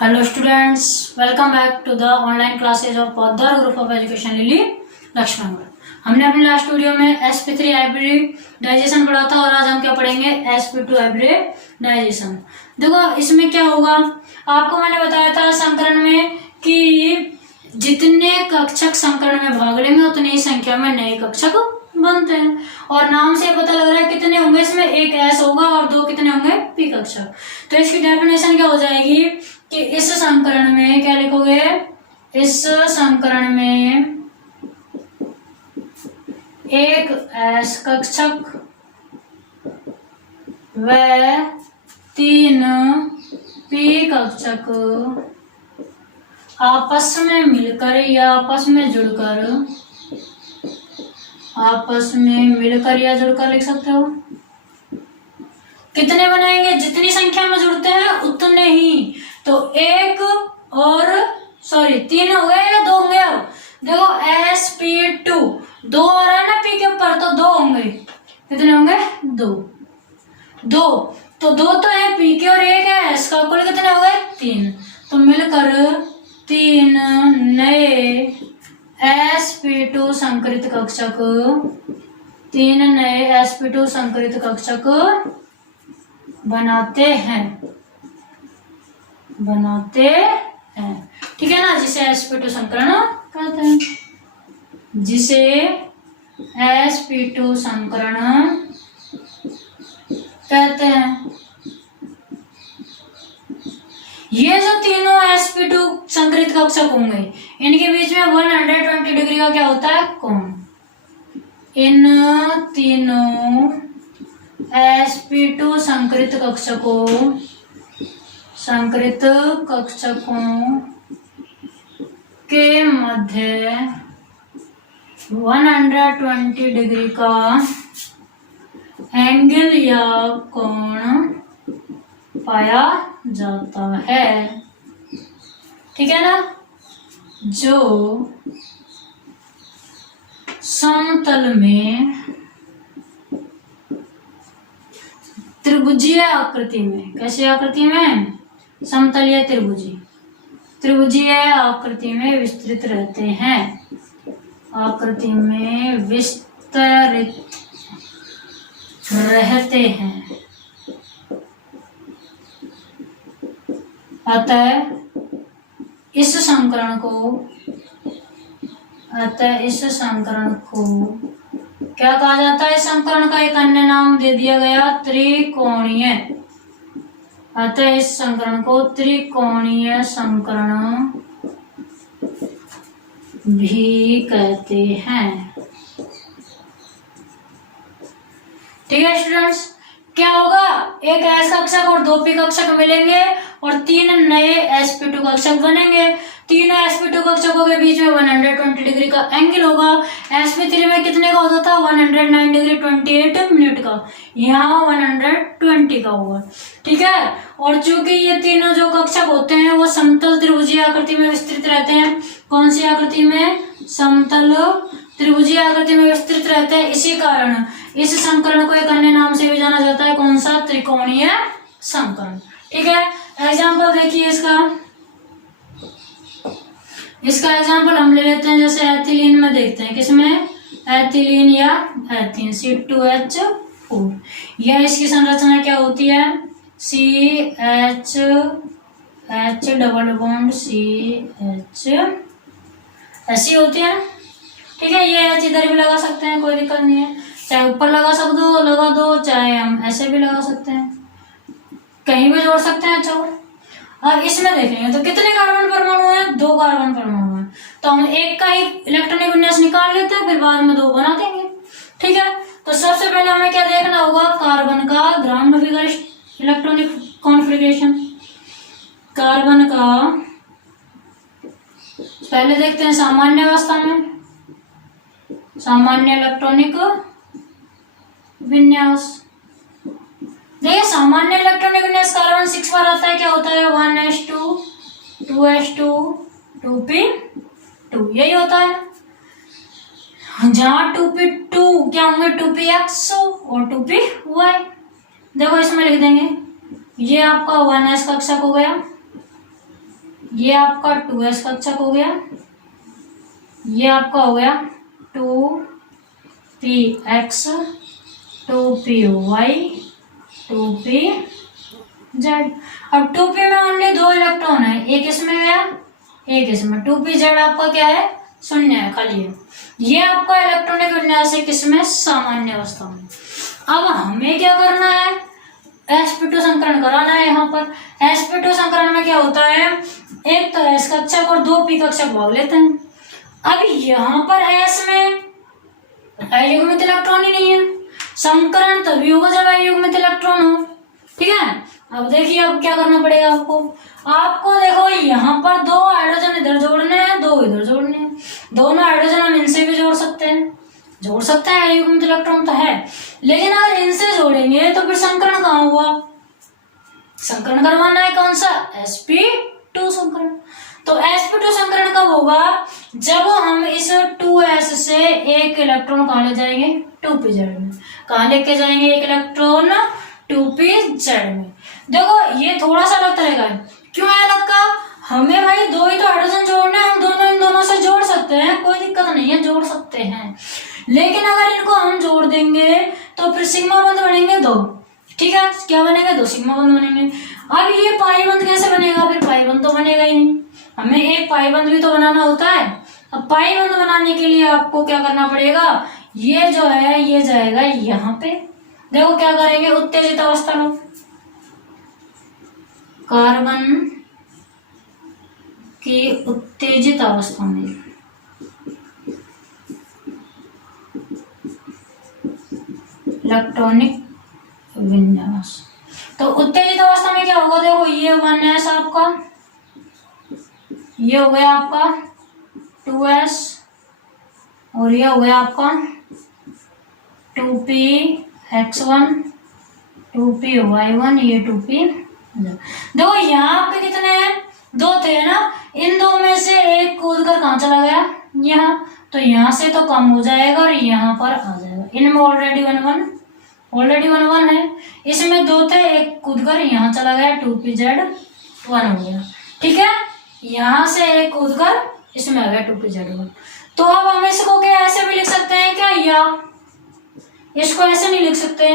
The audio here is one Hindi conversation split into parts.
Hello students, welcome back to the online classes of Poddar Group of Education Lily Laxmangarh. हमने अपने लास्ट वीडियो में sp3 हाइब्रिडाइजेशन पढ़ा था और आज हम क्या पढ़ेंगे sp2 हाइब्रिडाइजेशन। देखो इसमें क्या होगा, आपको मैंने बताया था संकरण में कि जितने कक्षक संकरण में भाग लेंगे उतनी ही संख्या में नए कक्षक बनते हैं और नाम से पता लग रहा है कितने होंगे, इसमें एक एस होगा और दो कितने होंगे पी कक्षक। तो इसकी डेफिनेशन क्या हो जाएगी कि इस संकरण में क्या लिखोगे, इस संकरण में एक एस कक्षक व तीन पी कक्षक आपस में मिलकर या आपस में जुड़कर या जुड़कर लिख सकते हो। कितने बनाएंगे, जितनी संख्या में जुड़ते हैं उतने ही। तो एक और तीन हो गए या दो होंगे। अब देखो sp2 दो आ रहा है ना पी के ऊपर, तो दो होंगे। कितने होंगे, दो तो दो तो है पी के और एक है एस का, कुल कितने हो गए, तीन। तो मिलकर तीन नए sp2 संकरित कक्षक, तीन नए sp2 संकरित कक्षक बनाते हैं। ठीक है ना, जिसे sp2 संकरण कहते हैं, जिसे sp2 संकरण कहते हैं। ये जो तीनों sp2 संकरित कक्षक होंगे इनके बीच में 120 डिग्री का क्या होता है, कोण। इन तीनों sp2 संकरित कक्षकों के मध्य 120 डिग्री का एंगल या कोण पाया जाता है। ठीक है ना, जो समतल में त्रिभुजीय आकृति में, कैसी आकृति में, समतलीय त्रिभुजीय आकृति में विस्तृत रहते हैं, आकृति में विस्तरित रहते हैं। अतः इस संकरण को क्या कहा जाता है, इस संकरण का एक अन्य नाम दे दिया गया त्रिकोणीय। अतः इस संकरण को त्रिकोणीय संकरण भी कहते हैं। ठीक है स्टूडेंट्स, क्या होगा, एक एस कक्षक और दो पी कक्षक मिलेंगे और तीन नए sp2 कक्षक बनेंगे। तीनों sp2 कक्षकों के बीच में 120 डिग्री का एंगल होगा। sp3 में कितने का होता था, 109 डिग्री 28 मिनट का, यहाँ 120 का होगा। ठीक है, और चूंकि ये तीनों जो कक्षक होते हैं वो समतल त्रिभुजीय आकृति में विस्तृत रहते हैं। कौन सी आकृति में, समतल त्रिभुजीय आकृति में विस्तृत रहते हैं। इसी कारण इस संकरण को एक अन्य नाम से भी जाना जाता है, कौन सा, त्रिकोणीय संकरण। ठीक है, एग्जाम्पल देखिए इसका एग्जाम्पल हम ले लेते हैं, जैसे एथिलीन में देखते हैं, किसमें, एथिलीन या एथीन C2H4। यह इसकी संरचना क्या होती है, CH डबल बॉन्ड CH ऐसी होती है। ठीक है, ये एच इधर भी लगा सकते हैं, कोई दिक्कत नहीं है, चाहे ऊपर लगा दो, चाहे हम ऐसे भी लगा सकते हैं, कहीं भी जोड़ सकते हैं। चलो अब इसमें देखेंगे तो कितने कार्बन परमाणु हैं, दो कार्बन परमाणु हैं, तो हम एक का ही इलेक्ट्रॉनिक विन्यास निकाल लेते हैं, फिर बाद में दो बना देंगे। ठीक है, तो सबसे पहले हमें क्या देखना होगा, कार्बन का ground figure electronic configuration. Carbon का पहले देखते हैं सामान्य अवस्था में, सामान्य इलेक्ट्रॉनिक विन्यास। देखिए सामान्य इलेक्ट्रॉनिक विन्यास कार्बन 6 पर आता है, क्या होता है, 1s2 2s2 2p2, यही होता है। जहां 2p2 क्या होंगे, 2px और 2py। देखो इसमें लिख देंगे, ये आपका 1s कक्षक हो गया, ये आपका 2s कक्षक हो गया, ये आपका हो गया 2px 2py 2pz। अब 2p में ओनली 2 इलेक्ट्रॉन है, एक इसमें गया एक इसमें, 2pz आपका क्या है, शून्य है, खाली है। ये आपका इलेक्ट्रॉनिक विन्यास है किसमें, सामान्य अवस्था में। अब हमें क्या करना है, sp2 संकरण कराना है। यहाँ पर sp2 संकरण में क्या होता है, एक तो s कक्षक और 2 p कक्षक भाग लेते हैं। अब यहाँ पर s में अयुग्मित इलेक्ट्रॉन ही नहीं है, संकरण तभी होगा जब अयुग्मित इलेक्ट्रॉन हो, ठीक है। अब देखिए अब क्या करना पड़ेगा आपको, आपको देखो यहाँ पर 2 हाइड्रोजन इधर जोड़ने हैं, 2 इधर जोड़ने हैं। दोनों हाइड्रोजन हम इनसे भी जोड़ सकते हैं, अयुग्मित इलेक्ट्रॉन तो है, लेकिन अगर इनसे जोड़ेंगे तो फिर संकरण कहाँ हुआ, संकरण करवाना है कौन सा, sp2 संकरण। तो sp2 संकरण कब होगा, जब हम इस 2s से एक इलेक्ट्रॉन कहाँ ले जाएंगे, 2pz में। कहाँ लेके जाएंगे एक इलेक्ट्रॉन, 2pz में। देखो ये थोड़ा सा अलग तरह का है, क्यों है अलग का, हमें भाई 2 ही तो हाइड्रोजन जोड़ना है, हम दोनों इन दोनों से जोड़ सकते हैं, कोई दिक्कत नहीं है, जोड़ सकते हैं। लेकिन अगर इनको हम जोड़ देंगे तो फिर सिग्मा बंध बनेंगे 2, ठीक है, क्या बनेगा, 2 सिग्मा बंध बनेंगे। अब ये पाई बंध कैसे बनेगा, फिर पाई बंध तो बनेगा ही नहीं, हमें एक पाई बंध भी तो बनाना होता है। अब पाई बंध बनाने के लिए आपको क्या करना पड़ेगा, ये जो है ये जाएगा यहाँ पे। देखो क्या करेंगे, उत्तेजित अवस्था लो, कार्बन की उत्तेजित अवस्था में इलेक्ट्रॉनिक विन्यास। तो उत्तेजित अवस्था में क्या होगा, देखो ये 1s आपका, ये हो गया आपका 2s और ये हो गया आपका 2px1 2py1, ये 2p। देखो यहाँ आपके कितने हैं, 2 थे ना, इन 2 में से एक कूद कर कहाँ चला गया, यहाँ, तो यहाँ से तो कम हो जाएगा और यहाँ पर आ जाएगा। इनमें ऑलरेडी 1 1 है, इसमें 2 थे, एक कूद कर यहाँ चला गया, 2pz1 हो गया, ठीक है। यहाँ से एक कूद कर इसमें आ गया 2pz1। तो अब हम इसको क्या ऐसे भी लिख सकते हैं क्या, या इसको ऐसे नहीं लिख सकते,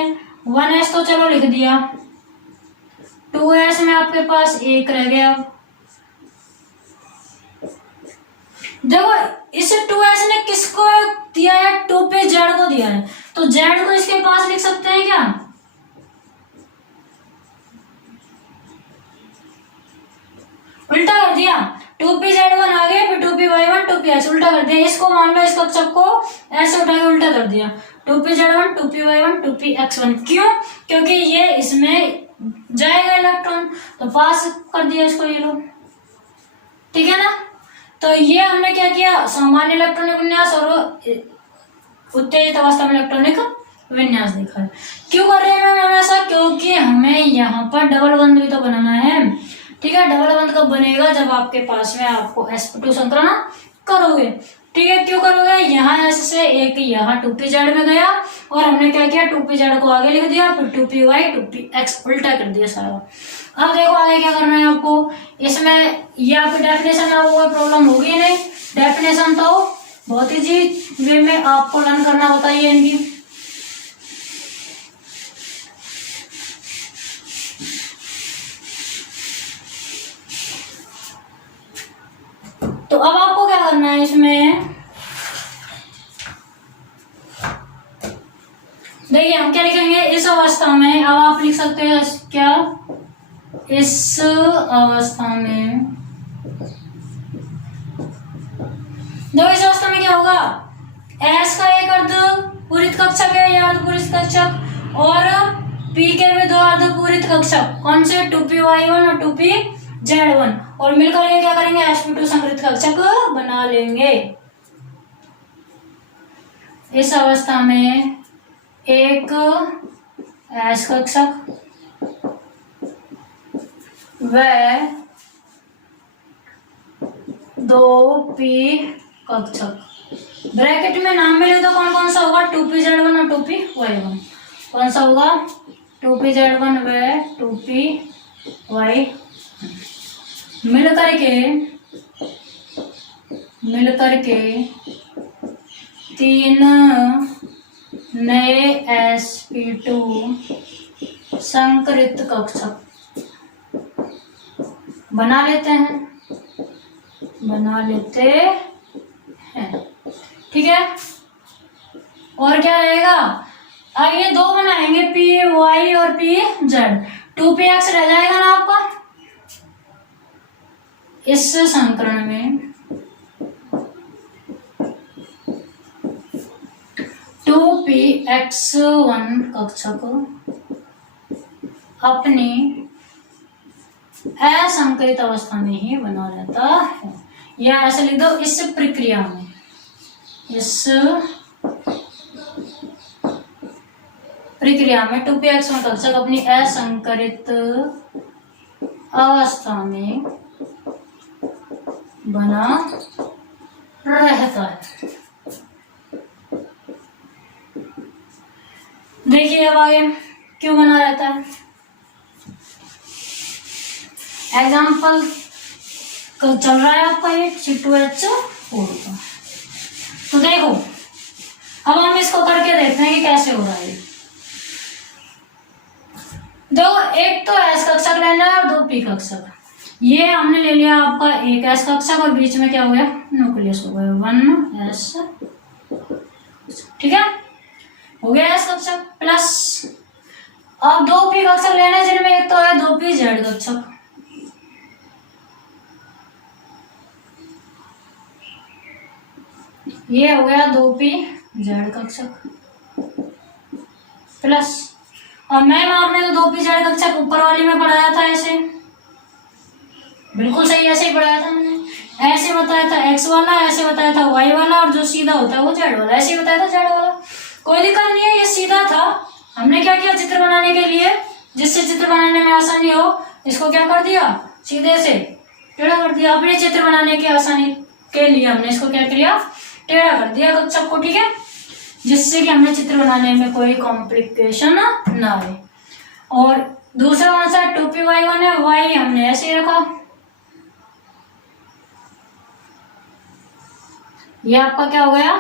1s तो चलो लिख दिया, 2s में आपके पास एक रह गया। देखो इस 2s ने किसको दिया है, 2pz को दिया है, तो z को इसके पास लिख सकते हैं क्या, उल्टा कर दिया, 2pz1 आ गया, फिर 2py1 2px, उल्टा कर दिया। इसको मान लो इस कक्षक को ऐसे उठा के उल्टा कर दिया, 2pz1 2py1 2px1। क्यों, क्योंकि ये इसमें जाएगा इलेक्ट्रॉन, तो पास कर दिया इसको, ये लो, ठीक है ना। तो ये हमने क्या किया, सामान्य इलेक्ट्रॉनिक विन्यास और उत्तेजित अवस्था में इलेक्ट्रॉनिक विन्यास देखा है। क्यों कर रहे हैं मैम ऐसा, क्योंकि हमें यहाँ पर डबल बंध भी तो बनाना है, ठीक है। डबल बंध कब बनेगा, जब आपके पास में आपको sp2 संकरण करोगे, ठीक है। क्यों करोगे, यहाँ s से एक यहाँ 2pz में गया और हमने क्या किया, 2pz को आगे लिख दिया, फिर 2py 2px उल्टा कर दिया सारा। अब देखो आगे क्या करना है आपको, इसमें ये आपकी डेफिनेशन में आपको कोई प्रॉब्लम होगी नहीं, डेफिनेशन तो बहुत इजी वे में आपको लर्न करना होता है इनकी। तो अब आपको क्या करना है इसमें, देखिए हम क्या लिखेंगे, इस अवस्था में, अब आप लिख सकते हैं क्या, इस अवस्था में, देखो इस अवस्था में क्या होगा, S का एक अर्धपूरित कक्षक है, या अर्धपूरित कक्षक, और P के भी 2 अर्धपूरित कक्षक, कौन से, 2py1 और 2pz1, और मिलकर ये क्या करेंगे, sp2 संकृत कक्षक बना लेंगे। इस अवस्था में एक S कक्षक व 2p कक्षक, ब्रैकेट में नाम मिले तो कौन कौन सा होगा, 2pz1 और 2py1, कौन सा होगा, 2pz1 व 2py। मिल करके 3 नए sp2 संकरित कक्षक बना लेते हैं। ठीक है, और क्या रहेगा? अब ये दो बनाएंगे, पी वाई और पी जेड, 2px रह जाएगा ना आपका। इस संकरण में 2px1 कक्षक अपनी असंकरित अवस्था में ही बना रहता है, या ऐसे लिख दो, इस प्रक्रिया में 2px1 कक्षक अपनी असंकरित अवस्था में बना रहता है। देखिए अब आगे क्यों बना रहता है। एग्जाम्पल चल रहा है आपका ये C2H4 का। तो देखो अब हम इसको करके देखते हैं कि कैसे हो रहा है। देखो, एक तो S कक्षक लेना है और 2p कक्षक। ये हमने ले लिया आपका एक S कक्षक और बीच में क्या हो गया, न्यूक्लियस हो गया 1s। ठीक है, हो गया S कक्षक प्लस। अब 2p कक्षक लेने जिनमें एक तो है 2pz कक्षक। ये हो गया 2pz कक्षक प्लस। और मैम आपने तो 2pz कक्षक ऊपर वाली में पढ़ाया था, ऐसे बिल्कुल सही ऐसे ही पढ़ाया था मैंने। ऐसे बताया था x वाला, ऐसे बताया था y वाला, और जो सीधा होता है वो z वाला, ऐसे ही बताया था z वाला। कोई दिक्कत नहीं है, ये सीधा था। हमने क्या किया, चित्र बनाने के लिए, जिससे चित्र बनाने में आसानी हो, इसको क्या कर दिया, सीधे से टेढ़ा कर दिया। अपने चित्र बनाने की आसानी के लिए हमने इसको क्या किया, टेढ़ा कर दिया कक्षक को। ठीक है, जिससे कि हमें चित्र बनाने में कोई कॉम्प्लिकेशन ना आए। और दूसरा कौन सा 2py1 है, y हमने ऐसे ही रखा। ये आपका क्या हो गया,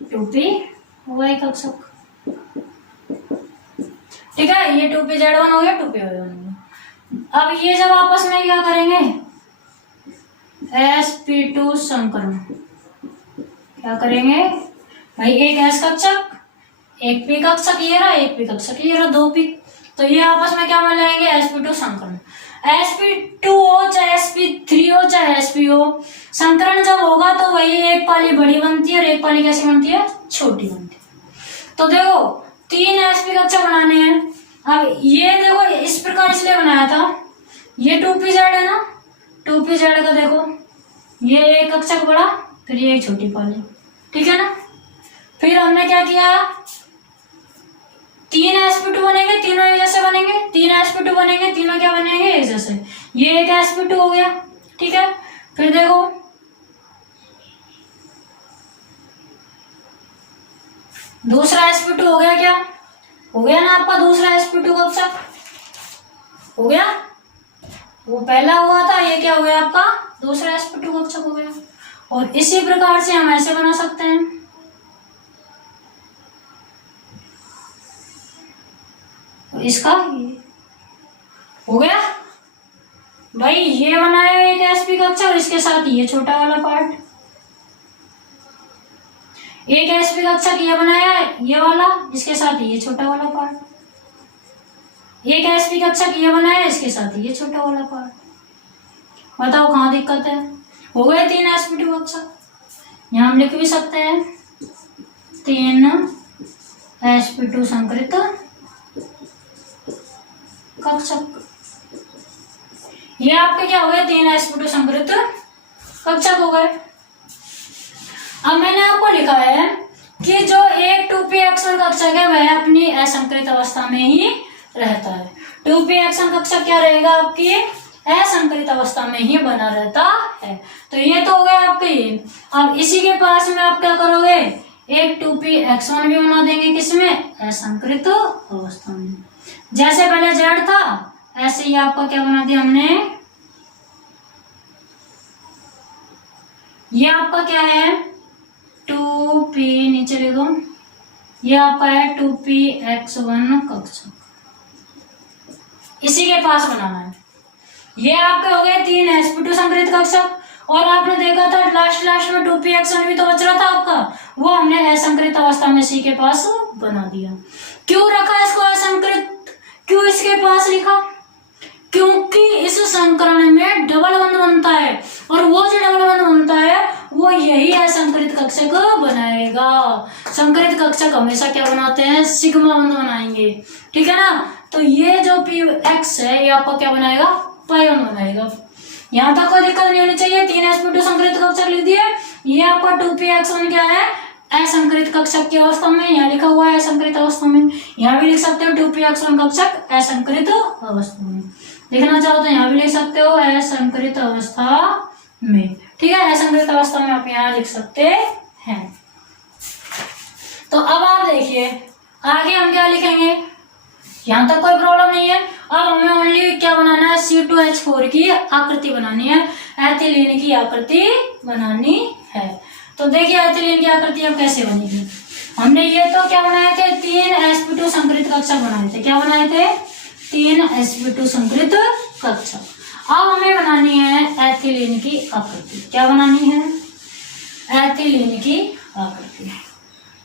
2py कक्षक। ठीक है, ये 2pz1 हो गया, 2py1 हो गया। अब ये जब आपस में क्या करेंगे, sp2 संकरण क्या करेंगे भाई, एक s कक्षक एक p कक्षक, ये रहा एक p कक्षक, ये रहा 2p। तो ये आपस में क्या मिलाएंगे, sp2 संकरण। sp2 हो चाहे sp3 हो चाहे sp हो, संकरण जब होगा तो वही एक पाली बड़ी बनती है और एक पाली कैसी बनती है, छोटी बनती है। तो देखो 3 sp कक्षक बनाने हैं। अब ये देखो इस प्रकार इसलिए बनाया था, ये 2pz है ना, 2pz का देखो ये एक कक्षक बड़ा, फिर ये एक छोटी पाली। ठीक है ना, फिर हमने क्या किया, 3 sp2 बनेंगे, तीनों एक जैसे बनेंगे, 3 sp2 बनेंगे, तीनों क्या बनेंगे, एक जैसे। ये एक sp2 हो गया। ठीक है, फिर देखो दूसरा sp2 हो गया, क्या हो गया ना आपका दूसरा sp2 कक्षक हो गया। वो पहला हुआ था, ये क्या हो गया आपका दूसरा sp2 कक्षक हो गया। और इसी प्रकार से हम ऐसे बना सकते हैं, और इसका ये हो गया भाई, ये बनाया एक sp कक्षक और इसके साथ ये छोटा वाला पार्ट, एक sp कक्षक ये बनाया ये वाला, इसके साथ ये छोटा वाला पार्ट, एक sp कक्षक ये बनाया इसके साथ ये छोटा वाला पार्ट। बताओ कहाँ दिक्कत है, हो गए 3 sp2 कक्षक। यहाँ हम लिख भी सकते हैं 3 sp2 संकरित कक्षक। ये आपके क्या हो गए, 3 sp2 संकरित कक्षक हो गए। अब मैंने आपको लिखा है कि जो एक 2px1 कक्षक है वह अपनी असंकरित अवस्था में ही रहता है। 2px1 कक्षक क्या रहेगा, आपकी असंकरित अवस्था में ही बना रहता है। तो ये तो हो गया आपके ये। अब इसी के पास में आप क्या करोगे, एक 2px1 भी बना देंगे, किसमें, असंकरित अवस्था में। जैसे पहले z था ऐसे ही आपका क्या बना दिया हमने ये आपका क्या है 2p, नीचे लिखो, ये आपका है 2px1 कक्षक, इसी के पास बनाना है। ये आपके हो गए 3 sp2 संकरित कक्षक, और आपने देखा था लास्ट में 2px1 भी तो बच रहा था आपका, वो हमने असंकरित अवस्था में सी के पास बना दिया। क्यों रखा इसको असंकरित, क्यों इसके पास लिखा, क्योंकि इस संकरण में डबल बंध बनता है, और वो जो डबल बंध बनता है वो यही असंकरित कक्षक बनाएगा। संकरित कक्षक हमेशा क्या बनाते हैं, सिग्मा बंध बनाएंगे, ठीक है ना। तो ये जो px है ये आपका क्या बनाएगा, पाई बंध बनाएगा। यहाँ तक कोई दिक्कत नहीं होनी चाहिए। 3 sp2 संकरित कक्षक लिख दिए। ये आपका 2px1 क्या है, असंकरित कक्षक की अवस्था में, यहाँ लिखा हुआ है असंकरित अवस्था में, यहाँ भी लिख सकते हो 2px1 कक्षक असंकरित अवस्था में, लिखना चाहो तो यहाँ भी लिख सकते हो असंकरित अवस्था में, ठीक है। असंकरित अवस्था में आप यहाँ लिख सकते हैं। तो अब आप देखिए आगे हम क्या लिखेंगे, यहाँ तक कोई प्रॉब्लम नहीं है। अब हमें ओनली क्या बनाना है, C2H4 की आकृति बनानी है, एथिलीन की आकृति बनानी है। तो देखिए एथिलीन की आकृति अब कैसे बनेगी। हमने ये तो क्या बनाए थे, 3 sp2 संकरित कक्षक बनाए थे। क्या बनाए थे, 3 sp2 संकरित कक्षक। अब हमें बनानी है एथिलीन की आकृति। क्या बनानी है, एथिलीन की आकृति।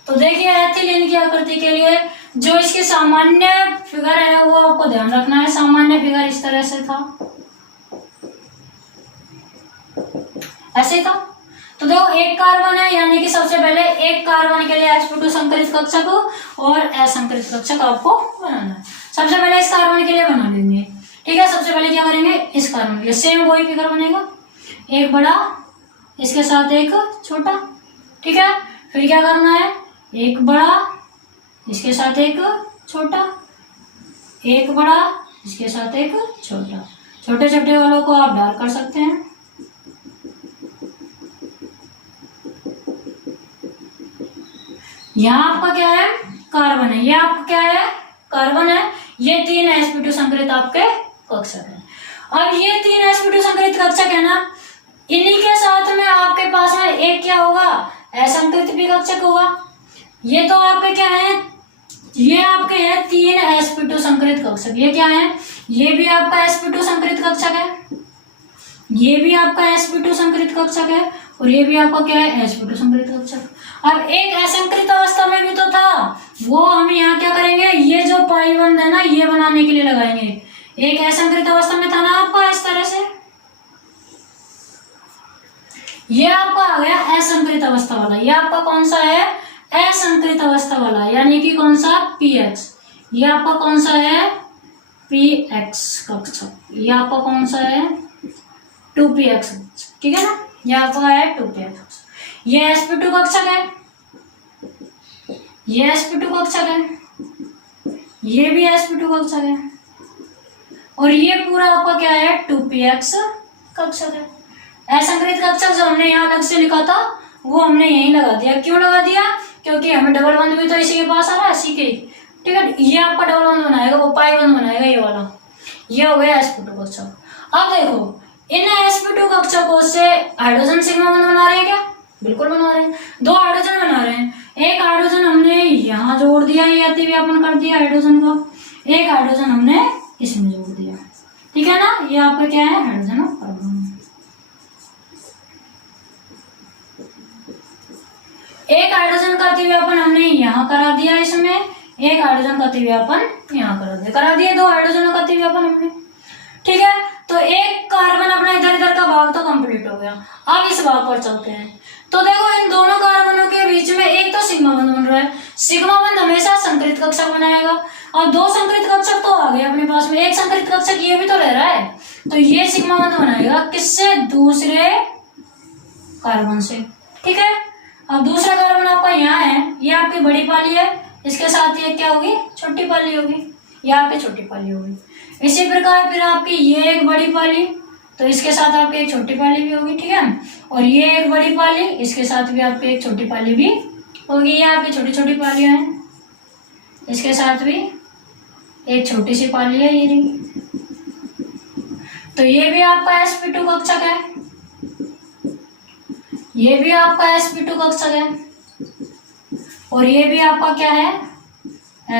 तो देखिए एथिलीन की आकृति के लिए जो इसकी सामान्य फिगर है वो आपको ध्यान रखना है। सामान्य फिगर इस तरह से था, ऐसे था। तो देखो एक कार्बन है, यानी कि सबसे पहले एक कार्बन के लिए sp2 संकरित कक्षक और असंकरित कक्षक आपको बनाना है। सबसे पहले इस कार्बन के लिए बना लेंगे, ठीक है। सबसे पहले क्या करेंगे, इस कार्बन के लिए सेम वही फिगर बनेगा, एक बड़ा इसके साथ एक छोटा, ठीक है। फिर क्या करना है, एक बड़ा इसके साथ एक छोटा, एक बड़ा इसके साथ एक छोटा। छोटे छोटे वालों को आप डार्क कर सकते हैं। यहाँ आपका क्या है, कार्बन है, ये आपका क्या है, कार्बन है। ये 3 sp2 संकरित आपके कक्षक है। अब ये 3 sp2 संकरित कक्षक है ना, इन्हीं के साथ में आपके पास में एक क्या होगा, असंकरित भी कक्षक होगा। ये तो आपके क्या है, ये आपके है 3 sp2 संकरित कक्षक। ये क्या है, ये भी आपका sp2 संकरित कक्षक है, ये भी आपका sp2 संकरित कक्षक है, और ये भी आपका क्या है, sp2 संकरित कक्षक। अब एक असंकरित अवस्था में भी तो था, वो हम यहाँ क्या करेंगे, ये जो पाई बंध है ना ये बनाने के लिए लगाएंगे। एक असंकरित अवस्था में था ना आपका इस तरह से, ये आपका आ गया असंकरित अवस्था वाला। ये आपका कौन सा है, असंकरित अवस्था वाला, यानी कि कौन सा, px। ये आपका कौन सा है, px कक्षक। ये आपका कौन सा है, 2px, ठीक है ना। ये आपका है 2px। ये sp2 कक्षक है, ये sp2 कक्षक है, ये भी sp2 कक्षक है, और ये पूरा आपका क्या है, 2px कक्षक है। असंकरित कक्षक जो हमने यहाँ अलग से लिखा था वो हमने यहीं लगा दिया। क्यों लगा दिया, क्योंकि हमें डबल बंध भी तो इसी के पास आ रहा है, इसी के, ठीक है। ये आपका डबल बंध बनाएगा, वो पाई बंध बनाएगा, ये वाला। ये हो गया sp2 कक्षक। अब देखो इन sp2 कक्षकों से हाइड्रोजन सिग्मा बंध बना रहे हैं क्या, बिल्कुल बना रहे हैं। 2 हाइड्रोजन बना रहे हैं। एक हाइड्रोजन हमने यहाँ जोड़ दिया, ये अतिव्यापन कर दिया हाइड्रोजन का, एक हाइड्रोजन हमने इसमें जोड़ दिया, ठीक है ना। ये आपका क्या है, हाइड्रोजन और कार्बन। एक हाइड्रोजन का अतिव्यापन हमने यहाँ करा दिया इसमें, एक हाइड्रोजन का अतिव्यापन यहाँ करा दिया 2 हाइड्रोजनों का अतिव्यापन हमने, ठीक है। तो एक कार्बन अपना इधर इधर का भाग तो कंप्लीट हो गया। अब इस भाग पर चलते हैं। तो देखो इन दोनों कार्बनों के बीच में एक तो सिग्मा बंध बन रहा है। सिग्मा बंध हमेशा संकरित कक्षक बनाएगा, और 2 संकरित कक्षक तो आ गए अपने पास में, एक संकरित कक्षक ये भी तो ले रहा है, तो ये सिग्मा बंध बनाएगा किससे, दूसरे कार्बन से, ठीक है। अब दूसरा कार्बन आपका यहाँ है, ये आपकी बड़ी पाली है, इसके साथ ये क्या होगी, छोटी पाली होगी, ये आपकी छोटी पाली होगी। इसी प्रकार फिर आपकी ये एक बड़ी पाली, तो इसके साथ आपकी एक छोटी पाली भी होगी, ठीक है। और ये एक बड़ी पाली, इसके साथ भी आपकी एक छोटी पाली भी होगी। ये आपकी छोटी छोटी पालियां हैं, इसके साथ भी एक छोटी सी पाली है, ये रही। तो ये भी आपका sp2 कक्षक है, ये भी आपका sp2 कक्षक है और ये भी आपका क्या है,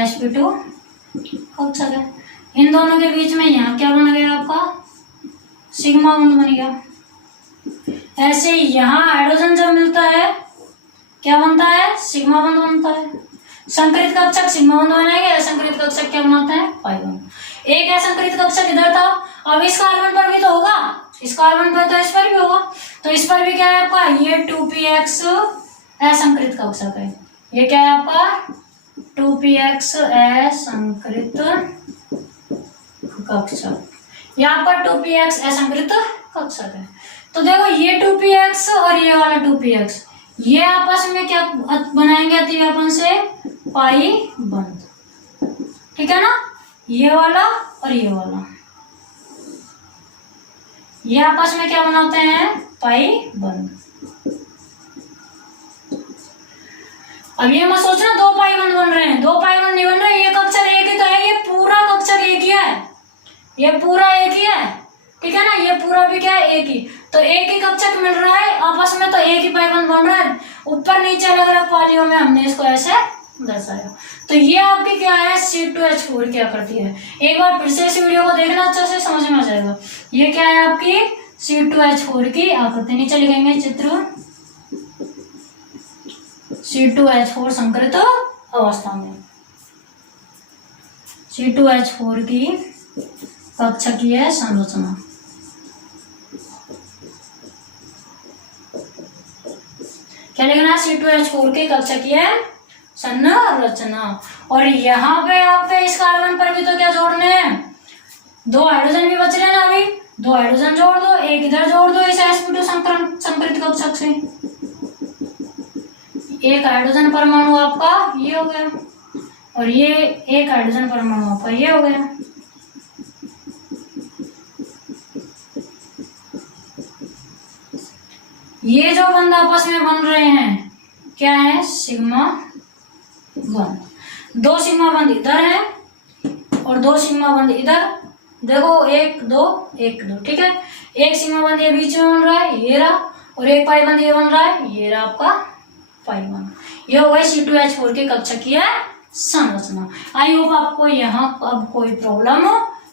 sp2 कक्षक है। इन दोनों के बीच में यहाँ क्या बन गया आपका, सिग्मा बंध बन गया। ऐसे ही यहाँ हाइड्रोजन जब मिलता है क्या बनता है, सिग्मा बंध बनता है। संकरित कक्षक सिग्मा बंध बनाएंगे, असंकरित कक्षक क्या बनाते हैं, पाई बंध। एक असंकरित कक्षक इधर था, अब इस कार्बन पर भी तो होगा, इस कार्बन पर तो इस पर भी होगा, तो इस पर भी क्या है आपका, ये 2px असंकरित कक्षक है। ये क्या है आपका 2px असंकरित कक्षक, ये आपका 2px असंकरित कक्षक है। तो देखो ये 2px और ये वाला 2px, ये आपस में क्या बनाएंगे अतिव्यापन से, पाई बंध, ठीक है ना। ये वाला और ये वाला ये आपस में क्या बनाते हैं, पाई बंध। अब ये मत सोचना दो पाई बंध बन रहे हैं, दो पाई बंध नहीं बन रहे, ये कक्षक एक ही तो है, ये पूरा कक्षक एक ही है, ये पूरा एक ही है, ठीक है ना। ये पूरा भी क्या है, एक ही, तो एक ही कक्षक मिल रहा है आपस में, तो एक ही पाई बंध बन रहा है। ऊपर नीचे अलग अलग पालियों में हमने इसको ऐसे दर्शाया। तो ये आपकी क्या है, C2H4 क्या करती है, एक बार फिर से इस वीडियो को देखना, अच्छे से समझ में आ जाएगा। ये क्या है आपकी C2H4 की आकृति, नीचे लिखेंगे चित्र C2H4 संकरित अवस्था में, C2H4 की कक्षकीय संरचना। क्या लिखना है, C2H4 की कक्षकीय संरचना। और यहाँ पे आपके इस कार्बन पर भी तो क्या जोड़ने हैं, दो हाइड्रोजन भी बच रहे हैं ना, अभी दो हाइड्रोजन जोड़ दो, एक इधर जोड़ दो इस sp2 संकरित कक्षक से, एक हाइड्रोजन परमाणु आपका ये हो गया और ये एक हाइड्रोजन परमाणु आपका ये हो गया। ये जो बंध आपस में बन रहे हैं क्या है, सिग्मा बंध। दो सिग्मा बंध इधर है और दो सिग्मा बंध इधर, देखो एक दो, ठीक है। एक सिग्मा बंध ये बीच में बन रहा है, ये रहा, और एक पाई बंध ये बन रहा है, ये रहा आपका पाई बंध। ये हो गई C2H4 की कक्षकीय संरचना। आई होप आपको यहाँ अब कोई प्रॉब्लम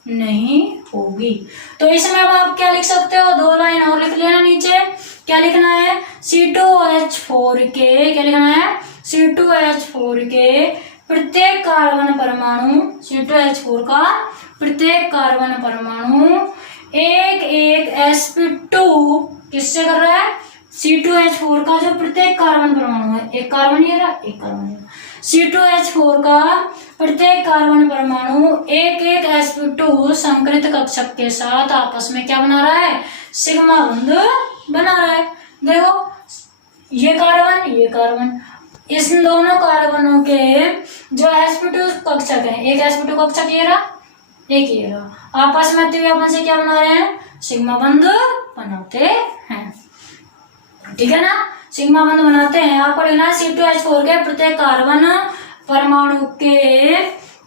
नहीं होगी। तो इसमें अब आप क्या लिख सकते हो, दो लाइन और लिख लेना नीचे। क्या लिखना है, C2H4 के, क्या लिखना है, C2H4 के प्रत्येक कार्बन परमाणु, C2H4 का प्रत्येक कार्बन परमाणु एक एक sp2 किससे कर रहा है, C2H4 का जो प्रत्येक कार्बन परमाणु है, एक कार्बन ये रहा, एक कार्बन ये रहा, C2H4 का प्रत्येक कार्बन परमाणु एक एक sp2 संकरित कक्षक के साथ आपस में क्या बना रहा है, सिग्मा बंध बना रहा है। देखो ये कार्बन, इस दोनों कार्बनों के जो sp2 कक्षक है, एक sp2 कक्षक ये रहा, एक ये रहा, आपस में अतिव्यापन से क्या बना रहे हैं, सिग्मा बंध बनाते हैं, ठीक है ना। सिग्मा बंध बनाते हैं। आपको लिखना है C2H4 के प्रत्येक कार्बन परमाणु के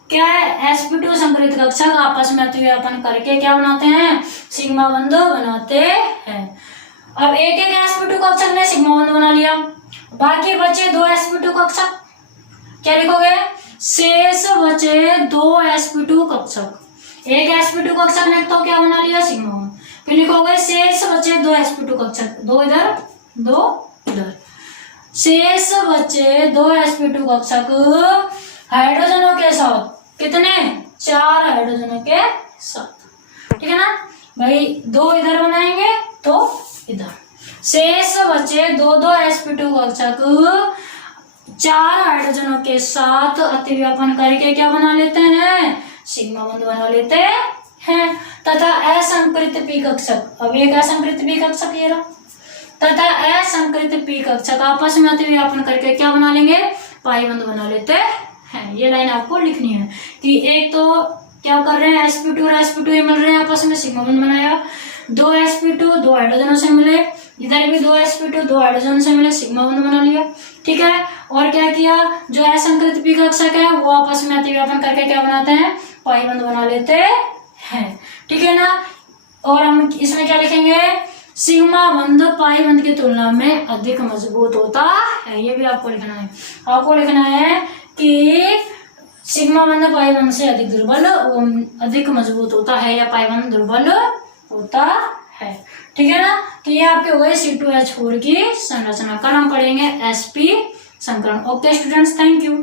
क्या है, sp2 संकरित कक्षक आपस में अतिव्यापन करके क्या बनाते हैं, सिग्मा बंध बनाते हैं। अब एक एक sp2 कक्षक ने सिग्मा बंध बना लिया, बाकी बचे दो sp2 कक्षक, क्या लिखोगे, शेष बचे दो sp2 कक्षक। एक sp2 कक्षक ने तो क्या बना लिया, सिग्मा बंध, फिर लिखोगे शेष बचे दो sp2 कक्षक, दो इधर दो इधर, शेष बचे दो sp2 कक्षक हाइड्रोजनों के साथ, कितने, 4 हाइड्रोजनों के साथ, ठीक है ना भाई। दो इधर बनाएंगे तो इधर, शेष बचे दो दो sp2 कक्षक 4 हाइड्रोजनों के साथ अतिव्यापन करके क्या बना लेते हैं, सिग्मा बंध बना लेते हैं। तथा असंकृत p कक्षक, अब एक असंकृत p कक्षक ये रहा, तथा असंकृत p कक्षक आपस में अतिव्यापन करके क्या बना लेंगे, पाई बंध बना लेते हैं। ये लाइन आपको लिखनी है कि एक तो क्या कर रहे हैं, sp2 और sp2 ये मिल रहे हैं आपस में, सिग्मा बंध बनाया, दो sp2 दो हाइड्रोजनों से मिले, इधर भी दो sp2 दो हाइड्रोजन से मिले, सिग्मा बंध बना लिया, ठीक है। और क्या किया, जो असंकृत p कक्षक है वो आपस में अतिव्यापन करके क्या बनाते हैं, पाई बंध बना लेते हैं, ठीक है ना। और हम इसमें क्या लिखेंगे, सिग्मा बंध पाई बंध की तुलना में अधिक मजबूत होता है। ये भी आपको लिखना है। आपको लिखना है कि सिग्मा बंध पाई बंध से अधिक दुर्बल अधिक मजबूत होता है या पाई बंध दुर्बल होता है। ठीक है ना। तो ये आपके हो गए C2H4 की संरचना। कल हम पढ़ेंगे sp संकरण। Okay students, thank you.